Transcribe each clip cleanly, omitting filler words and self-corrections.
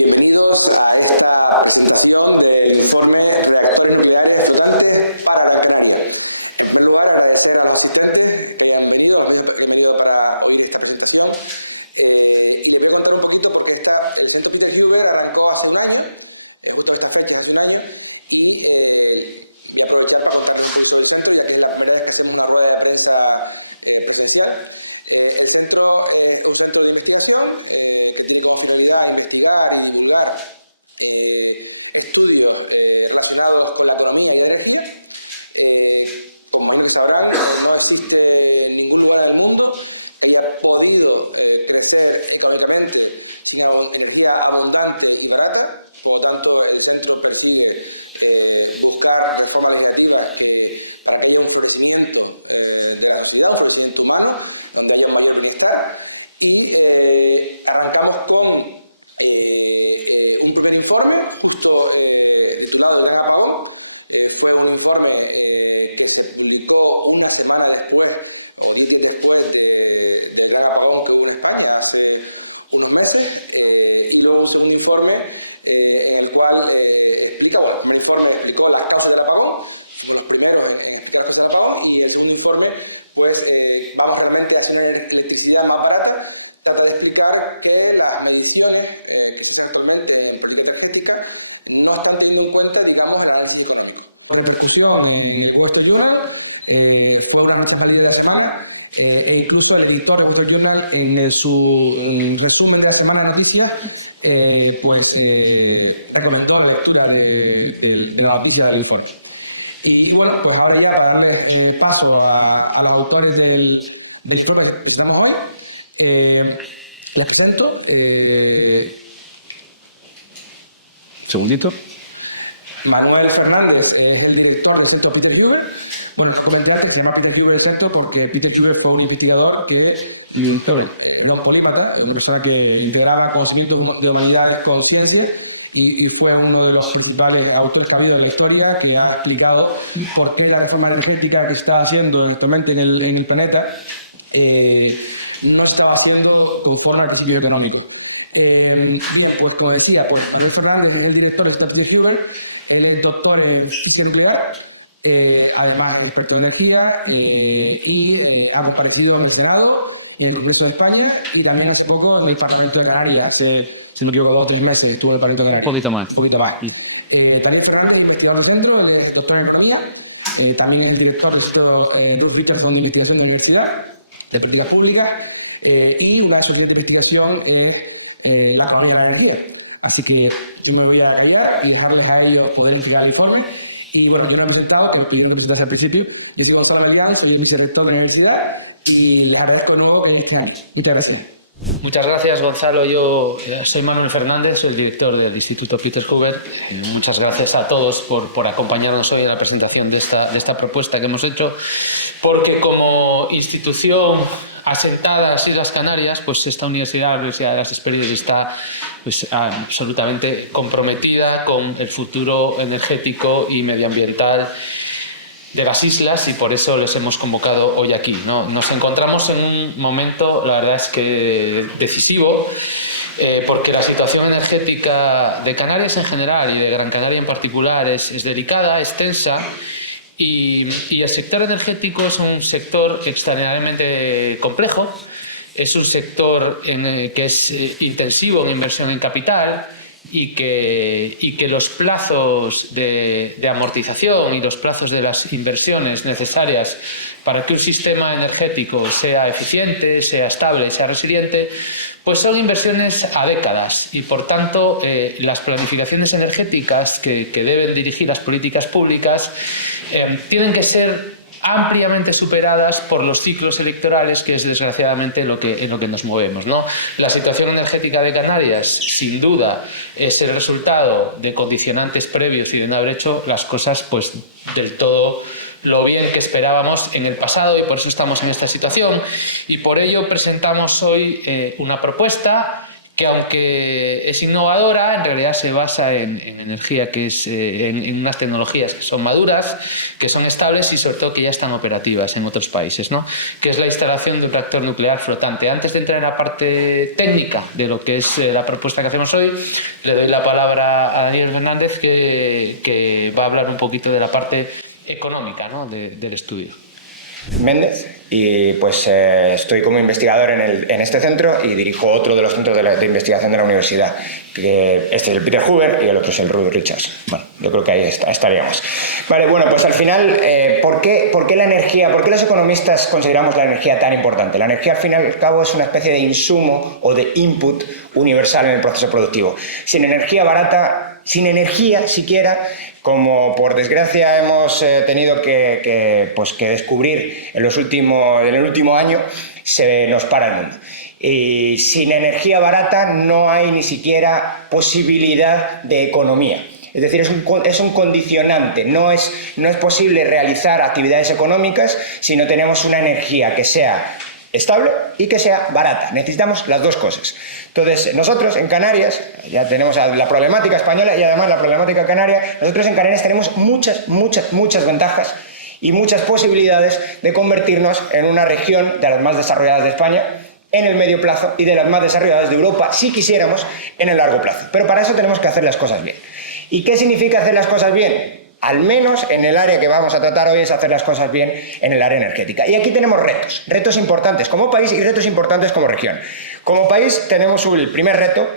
Bienvenidos a esta presentación del informe Reactores Nucleares Flotantes para Gran Canaria. En primer lugar, agradecer a los asistentes que hayan venido para oír esta presentación. Y les voy a contar un poquito porque el Centro Peter Huber arrancó hace un año, justo en esta fecha hace un año, y aprovechar para contar un poquito del centro, ya que la primera vez que tenemos una rueda de prensa presencial. El centro es un centro de investigación que tiene como finalidad investigar y divulgar estudios relacionados con la economía y la energía. Como ahí sabrán, no existe ningún lugar del mundo que haya podido crecer económicamente sin energía abundante y barata. Por lo tanto, el centro persigue buscar reformas legislativas para que haya un florecimiento de la sociedad, un florecimiento humano, donde haya un mayor bienestar. Y arrancamos con un primer informe, justo titulado El Gran Apagón. Fue un informe que se publicó una semana después, o 10 días después del gran apagón que hubo en España hace unos meses, y luego un segundo informe en el cual explicó las causas del apagón, como los primeros en explicar las causas del apagón, y el segundo informe, pues vamos realmente a hacer electricidad más barata. Trata de explicar que las mediciones que existen actualmente en política energética no están teniendo en cuenta, digamos, el análisis económico. Por repercusión en el Wall Street Journal, fue una notabilidad de España, e incluso el editor de Wall Street Journal en su resumen de la semana de noticias, recomendó la lectura de la noticia del informe. Y bueno, pues ahora ya para darle paso a los autores del informe que presentamos hoy, les presento, segundito. Manuel Fernández es el director del Centro Peter Huber. Bueno, se llama Peter Huber exacto porque Peter Huber fue un investigador y un no polímata, una persona que integraba conocimiento de humanidades con ciencia y fue uno de los principales autores sabidos de la historia que ha explicado por qué la reforma energética que se está haciendo actualmente en el planeta no se estaba haciendo conforme al crecimiento económico. Bien, pues como decía, Manuel Fernández es el director del Centro Peter Huber. Él es doctor en Spitzenberg, además experto en energía, y ha compartido en el Senado y en el Congreso de España, y también hace poco en el Parlamento de Canarias, si no me equivoco, 2 o 3 meses estuvo en el Parlamento de Canarias. Un poquito más. También Fernández es investigador en el centro, es doctor en energía, y también es director de los Víctor de Investigación en la Universidad, de Política Pública, y una asociación de investigación en la Academia de Energía. Así que yo me voy a callar y dejar ellos poder visitar el informe. Y bueno, yo no he presentado, que yo no presento al principio. Yo soy Gonzalo Viales, soy director de la universidad y agradezco de nuevo que estén aquí. Muchas gracias. Muchas gracias, Gonzalo. Yo soy Manuel Fernández, soy el director del Instituto Peter Huber. Muchas gracias a todos por acompañarnos hoy en la presentación de esta propuesta que hemos hecho, porque como institución asentada a las Islas Canarias, pues esta universidad, la Universidad de las Hespérides, está pues absolutamente comprometida con el futuro energético y medioambiental de las islas, y por eso les hemos convocado hoy aquí, ¿no? Nos encontramos en un momento, la verdad es que decisivo, porque la situación energética de Canarias en general y de Gran Canaria en particular es delicada, es tensa, y el sector energético es un sector extraordinariamente complejo. Es un sector que es intensivo en inversión en capital y que los plazos de amortización y los plazos de las inversiones necesarias para que un sistema energético sea eficiente, sea estable, sea resiliente, pues son inversiones a décadas, y por tanto las planificaciones energéticas que deben dirigir las políticas públicas tienen que ser ampliamente superadas por los ciclos electorales, que es desgraciadamente en lo que nos movemos, ¿no? La situación energética de Canarias, sin duda, es el resultado de condicionantes previos y de no haber hecho las cosas pues del todo lo bien que esperábamos en el pasado, y por eso estamos en esta situación. Y por ello presentamos hoy una propuesta que aunque es innovadora, en realidad se basa en energía que es en unas tecnologías que son maduras, que son estables y sobre todo que ya están operativas en otros países, ¿no? Que es la instalación de un reactor nuclear flotante. Antes de entrar en la parte técnica de lo que es la propuesta que hacemos hoy, le doy la palabra a Daniel Fernández, que va a hablar un poquito de la parte económica, ¿no? del estudio. Méndez, y pues estoy como investigador en este centro y dirijo otro de los centros de investigación de la universidad, que este es el Peter Hoover y el otro es el Rudy Richards. Bueno, yo creo que ahí estaríamos. Vale, bueno, pues al final, ¿por qué la energía, por qué los economistas consideramos la energía tan importante? La energía al fin y al cabo es una especie de insumo o de input universal en el proceso productivo. Sin energía barata, sin energía siquiera, como por desgracia hemos tenido que descubrir en el último año, se nos para el mundo. Y sin energía barata no hay ni siquiera posibilidad de economía. Es decir, es un condicionante. No es posible realizar actividades económicas si no tenemos una energía que sea estable y que sea barata. Necesitamos las dos cosas. Entonces, nosotros en Canarias, ya tenemos la problemática española y además la problemática canaria, nosotros en Canarias tenemos muchas ventajas y muchas posibilidades de convertirnos en una región de las más desarrolladas de España en el medio plazo y de las más desarrolladas de Europa, si quisiéramos, en el largo plazo. Pero para eso tenemos que hacer las cosas bien. ¿Y qué significa hacer las cosas bien? Al menos en el área que vamos a tratar hoy es hacer las cosas bien en el área energética. Y aquí tenemos retos importantes como país y retos importantes como región. Como país tenemos el primer reto,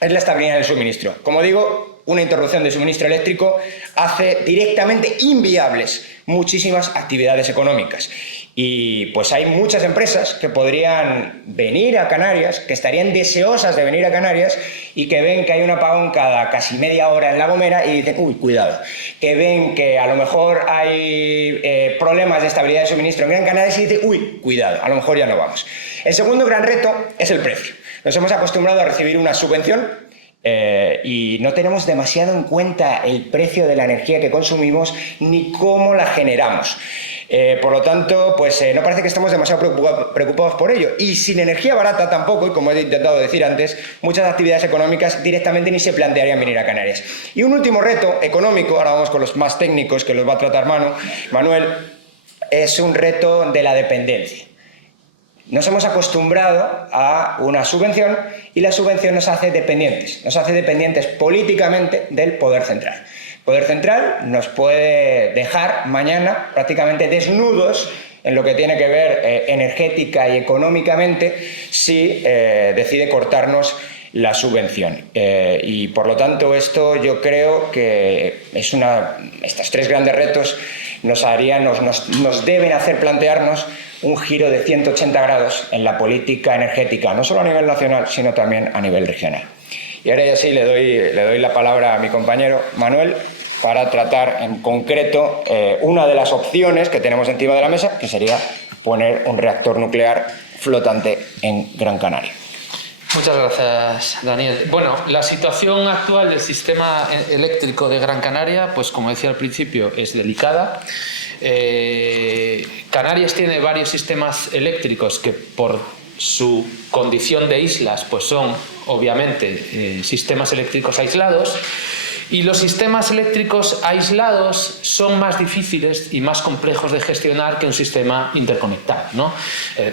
es la estabilidad del suministro. Como digo, una interrupción del suministro eléctrico hace directamente inviables muchísimas actividades económicas. Y pues hay muchas empresas que podrían venir a Canarias, que estarían deseosas de venir a Canarias y que ven que hay un apagón cada casi media hora en La Gomera y dicen, uy, cuidado. Que ven que a lo mejor hay problemas de estabilidad de suministro en Gran Canaria y dicen, uy, cuidado, a lo mejor ya no vamos. El segundo gran reto es el precio. Nos hemos acostumbrado a recibir una subvención y no tenemos demasiado en cuenta el precio de la energía que consumimos ni cómo la generamos. Por lo tanto, pues no parece que estemos demasiado preocupados por ello. Y sin energía barata tampoco, y como he intentado decir antes, muchas actividades económicas directamente ni se plantearían venir a Canarias. Y un último reto económico, ahora vamos con los más técnicos que los va a tratar Manuel, es un reto de la dependencia. Nos hemos acostumbrado a una subvención y la subvención nos hace dependientes políticamente del poder central. El poder central nos puede dejar mañana prácticamente desnudos en lo que tiene que ver energética y económicamente si decide cortarnos la subvención. Y por lo tanto esto yo creo que estos tres grandes retos nos deben hacer plantearnos un giro de 180 grados en la política energética, no solo a nivel nacional, sino también a nivel regional. Y ahora ya sí le doy la palabra a mi compañero Manuel para tratar en concreto una de las opciones que tenemos encima de la mesa, que sería poner un reactor nuclear flotante en Gran Canaria. Muchas gracias, Daniel. Bueno, la situación actual del sistema eléctrico de Gran Canaria, pues como decía al principio, es delicada. Canarias tiene varios sistemas eléctricos que por su condición de islas pues son obviamente sistemas eléctricos aislados, y los sistemas eléctricos aislados son más difíciles y más complejos de gestionar que un sistema interconectado, ¿no?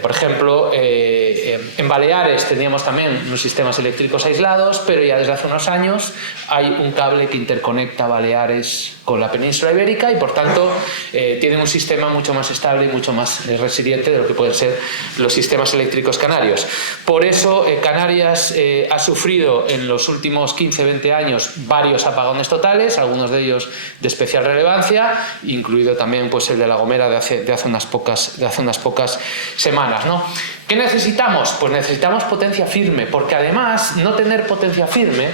Por ejemplo, en Baleares teníamos también unos sistemas eléctricos aislados, pero ya desde hace unos años hay un cable que interconecta Baleares con la península ibérica y por tanto tienen un sistema mucho más estable y mucho más resiliente de lo que pueden ser los sistemas eléctricos canarios. Por eso Canarias ha sufrido en los últimos 15-20 años varios apagones totales, algunos de ellos de especial relevancia, incluido también pues, el de La Gomera de hace unas pocas semanas, ¿no? ¿Qué necesitamos? Pues necesitamos potencia firme, porque además no tener potencia firme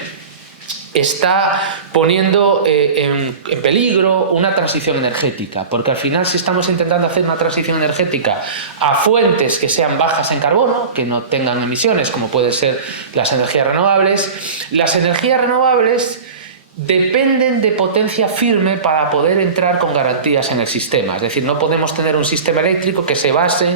está poniendo en peligro una transición energética, porque al final si estamos intentando hacer una transición energética a fuentes que sean bajas en carbono, que no tengan emisiones, como pueden ser las energías renovables dependen de potencia firme para poder entrar con garantías en el sistema. Es decir, no podemos tener un sistema eléctrico que se base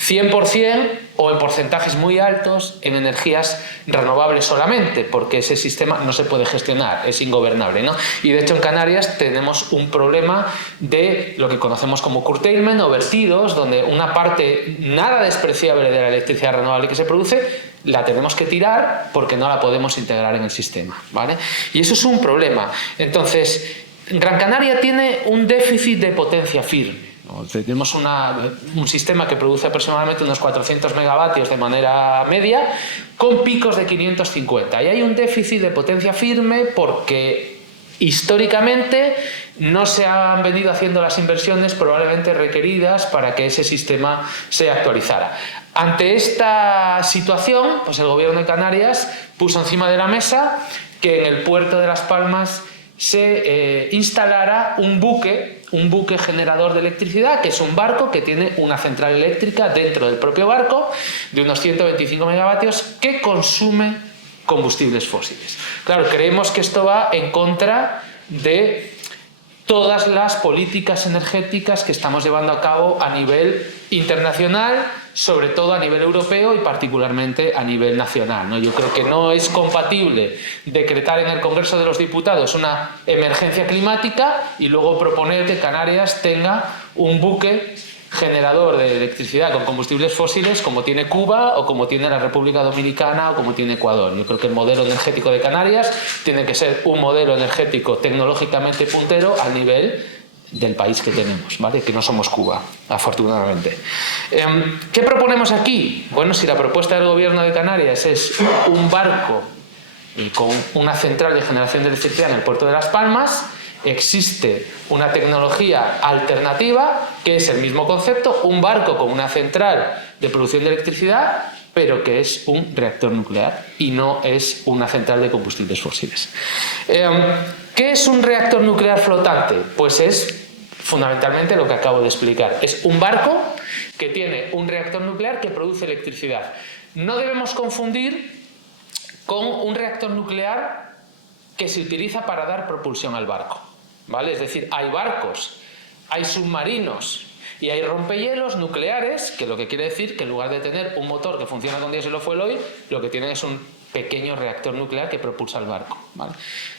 100% o en porcentajes muy altos en energías renovables solamente, porque ese sistema no se puede gestionar, es ingobernable, ¿no? Y de hecho en Canarias tenemos un problema de lo que conocemos como curtailment o vertidos, donde una parte nada despreciable de la electricidad renovable que se produce la tenemos que tirar porque no la podemos integrar en el sistema, ¿vale? Y eso es un problema. Entonces, Gran Canaria tiene un déficit de potencia firme, ¿no? Tenemos un sistema que produce aproximadamente unos 400 megavatios de manera media, con picos de 550. Y hay un déficit de potencia firme porque históricamente no se han venido haciendo las inversiones probablemente requeridas para que ese sistema se actualizara. Ante esta situación, pues el gobierno de Canarias puso encima de la mesa que en el puerto de Las Palmas se instalara un buque generador de electricidad, que es un barco que tiene una central eléctrica dentro del propio barco de unos 125 megavatios que consume combustibles fósiles. Claro, creemos que esto va en contra de todas las políticas energéticas que estamos llevando a cabo a nivel internacional, sobre todo a nivel europeo y particularmente a nivel nacional, ¿no? Yo creo que no es compatible decretar en el Congreso de los Diputados una emergencia climática y luego proponer que Canarias tenga un buque generador de electricidad con combustibles fósiles como tiene Cuba o como tiene la República Dominicana o como tiene Ecuador. Yo creo que el modelo energético de Canarias tiene que ser un modelo energético tecnológicamente puntero al nivel del país que tenemos, ¿vale? Que no somos Cuba, afortunadamente. ¿Qué proponemos aquí? Bueno, si la propuesta del gobierno de Canarias es un barco con una central de generación de electricidad en el puerto de Las Palmas, existe una tecnología alternativa que es el mismo concepto, un barco con una central de producción de electricidad, pero que es un reactor nuclear y no es una central de combustibles fósiles. ¿Qué es un reactor nuclear flotante? Pues es fundamentalmente lo que acabo de explicar. Es un barco que tiene un reactor nuclear que produce electricidad. No debemos confundir con un reactor nuclear que se utiliza para dar propulsión al barco, ¿vale? Es decir, hay barcos, hay submarinos y hay rompehielos nucleares, que lo que quiere decir que en lugar de tener un motor que funciona con diésel o fuel oil, lo que tienen es un pequeño reactor nuclear que propulsa el barco, ¿vale?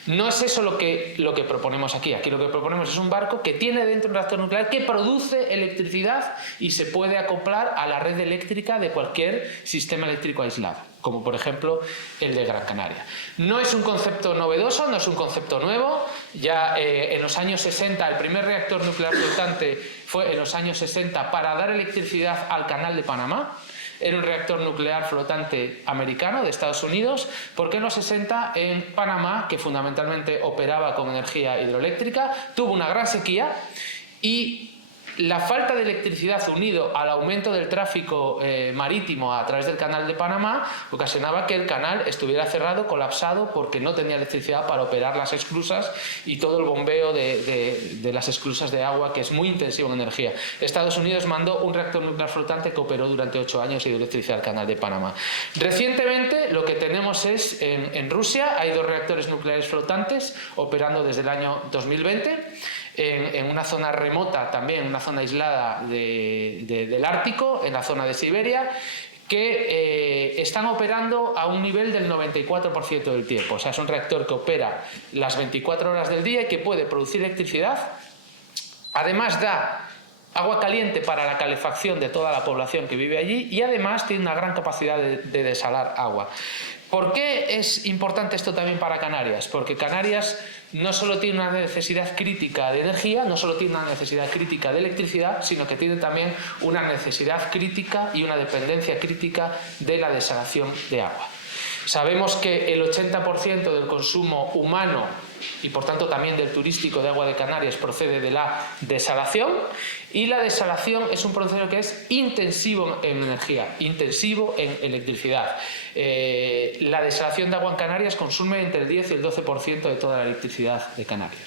No es eso lo que proponemos aquí. Aquí lo que proponemos es un barco que tiene dentro un reactor nuclear que produce electricidad y se puede acoplar a la red eléctrica de cualquier sistema eléctrico aislado, como por ejemplo el de Gran Canaria. No es un concepto novedoso, no es un concepto nuevo. Ya en los años 60 el primer reactor nuclear flotante fue en los años 60 para dar electricidad al Canal de Panamá. Era un reactor nuclear flotante americano de Estados Unidos, porque en los 60 en Panamá, que fundamentalmente operaba con energía hidroeléctrica, tuvo una gran sequía y la falta de electricidad unido al aumento del tráfico marítimo a través del Canal de Panamá ocasionaba que el canal estuviera cerrado, colapsado, porque no tenía electricidad para operar las esclusas y todo el bombeo de las esclusas de agua, que es muy intensivo en energía. Estados Unidos mandó un reactor nuclear flotante que operó durante 8 años y dio electricidad al Canal de Panamá. Recientemente lo que tenemos es, en Rusia hay 2 reactores nucleares flotantes operando desde el año 2020. En una zona remota también, una zona aislada del Ártico, en la zona de Siberia, que están operando a un nivel del 94% del tiempo. O sea, es un reactor que opera las 24 horas del día y que puede producir electricidad. Además da agua caliente para la calefacción de toda la población que vive allí y además tiene una gran capacidad de desalar agua. ¿Por qué es importante esto también para Canarias? Porque Canarias no solo tiene una necesidad crítica de energía, no solo tiene una necesidad crítica de electricidad, sino que tiene también una necesidad crítica y una dependencia crítica de la desalación de agua. Sabemos que el 80% del consumo humano y por tanto también del turístico de agua de Canarias procede de la desalación, y la desalación es un proceso que es intensivo en energía, intensivo en electricidad. La desalación de agua en Canarias consume entre el 10 y el 12% de toda la electricidad de Canarias.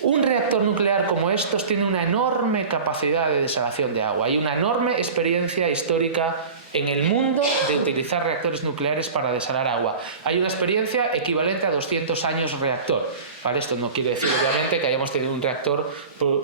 Un reactor nuclear como estos tiene una enorme capacidad de desalación de agua. Hay una enorme experiencia histórica en el mundo de utilizar reactores nucleares para desalar agua. Hay una experiencia equivalente a 200 años reactor. ¿vale? Esto no quiere decir, obviamente, que hayamos tenido un reactor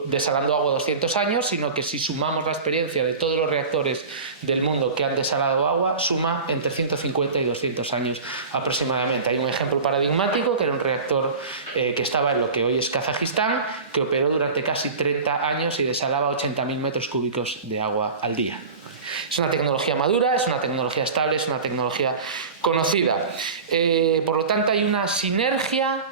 desalando agua 200 años, sino que si sumamos la experiencia de todos los reactores del mundo que han desalado agua, suma entre 150 y 200 años aproximadamente. Hay un ejemplo paradigmático, que era un reactor que estaba en lo que hoy es Kazajistán, que operó durante casi 30 años y desalaba 80.000 metros cúbicos de agua al día. Es una tecnología madura, es una tecnología estable, es una tecnología conocida. Por lo tanto, hay una sinergia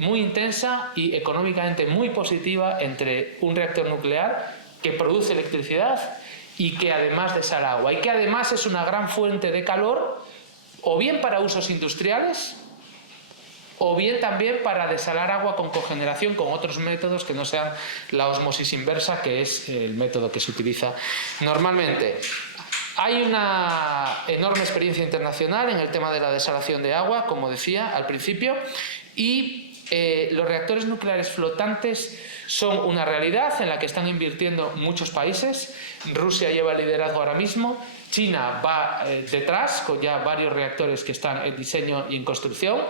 muy intensa y económicamente muy positiva entre un reactor nuclear que produce electricidad y que además desala agua, y que además es una gran fuente de calor, o bien para usos industriales, o bien también para desalar agua con cogeneración con otros métodos que no sean la ósmosis inversa, que es el método que se utiliza normalmente. Hay una enorme experiencia internacional en el tema de la desalación de agua, como decía al principio, y los reactores nucleares flotantes son una realidad en la que están invirtiendo muchos países. Rusia lleva el liderazgo ahora mismo. China va detrás, con ya varios reactores que están en diseño y en construcción.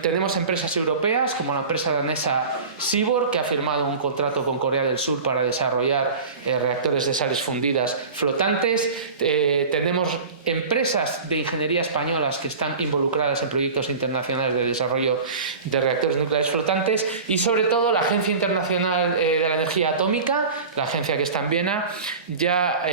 Tenemos empresas europeas, como la empresa danesa Seaborg, que ha firmado un contrato con Corea del Sur para desarrollar reactores de sales fundidas flotantes. Tenemos empresas de ingeniería españolas que están involucradas en proyectos internacionales de desarrollo de reactores nucleares flotantes, y sobre todo la Agencia Internacional de la Energía Atómica, la agencia que está en Viena, ya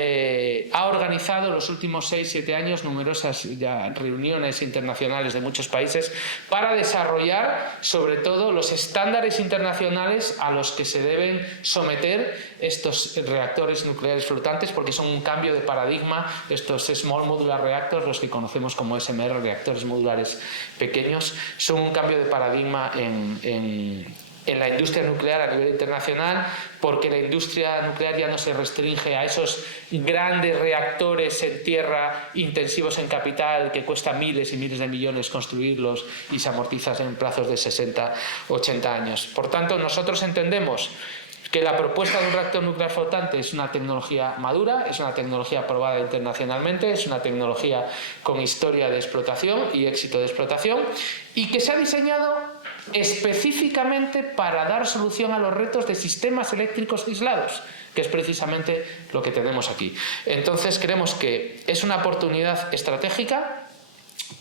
ha organizado en los últimos 6-7 años numerosas ya reuniones internacionales de muchos países para desarrollar sobre todo los estándares internacionales a los que se deben someter estos reactores nucleares flotantes, porque son un cambio de paradigma. Estos Small Modular Reactors, los que conocemos como SMR, reactores modulares pequeños, son un cambio de paradigma en la industria nuclear a nivel internacional, porque la industria nuclear ya no se restringe a esos grandes reactores en tierra intensivos en capital que cuesta miles y miles de millones construirlos y se amortizan en plazos de 60-80 años. Por tanto, nosotros entendemos que la propuesta de un reactor nuclear flotante es una tecnología madura, es una tecnología aprobada internacionalmente, es una tecnología con historia de explotación y éxito de explotación, y que se ha diseñado específicamente para dar solución a los retos de sistemas eléctricos aislados, que es precisamente lo que tenemos aquí. Entonces creemos que es una oportunidad estratégica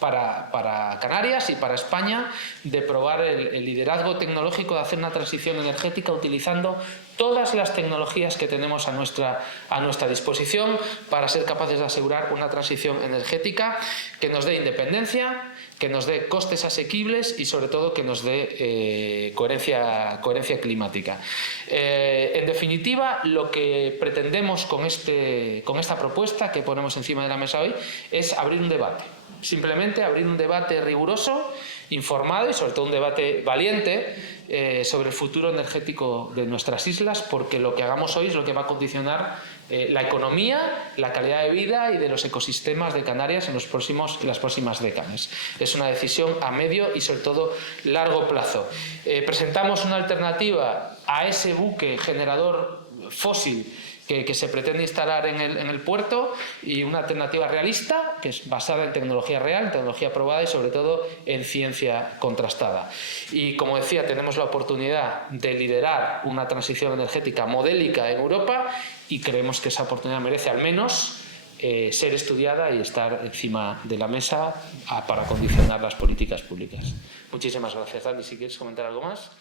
para Canarias y para España de probar el liderazgo tecnológico, de hacer una transición energética utilizando todas las tecnologías que tenemos a nuestra disposición para ser capaces de asegurar una transición energética que nos dé independencia, que nos dé costes asequibles y sobre todo que nos dé coherencia climática. En definitiva, lo que pretendemos con esta propuesta que ponemos encima de la mesa hoy es abrir un debate. Simplemente abrir un debate riguroso, informado y sobre todo un debate valiente sobre el futuro energético de nuestras islas, porque lo que hagamos hoy es lo que va a condicionar la economía, la calidad de vida y de los ecosistemas de Canarias en las próximas décadas. Es una decisión a medio y sobre todo largo plazo. Presentamos una alternativa a ese buque generador fósil que se pretende instalar en el puerto, y una alternativa realista que es basada en tecnología real, en tecnología probada y sobre todo en ciencia contrastada. Y como decía, tenemos la oportunidad de liderar una transición energética modélica en Europa, y creemos que esa oportunidad merece al menos ser estudiada y estar encima de la mesa para condicionar las políticas públicas. Muchísimas gracias. Dani, si quieres comentar algo más.